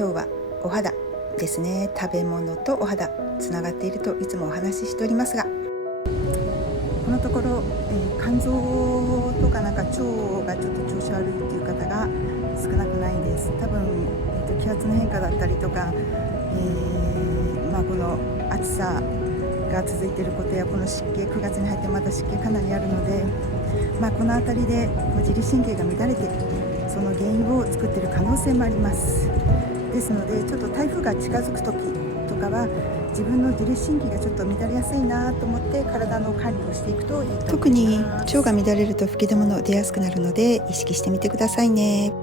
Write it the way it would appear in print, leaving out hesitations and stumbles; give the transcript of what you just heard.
今日はお肌ですね。食べ物とお肌つながっているといつもお話ししておりますが、このところ、肝臓とか腸がちょっと調子悪いっていう方が少なくないです。多分、気圧の変化だったりとか、この暑さが続いていることや、この湿気、9月に入ってまだ湿気かなりあるので、この辺りで自律神経が乱れて、その原因を作っている可能性もあります。ですので、ちょっと台風が近づく時とかは自分の自律神経がちょっと乱れやすいなと思って体の管理をしていくといいと思います。特に腸が乱れると吹き出物出やすくなるので意識してみてくださいね。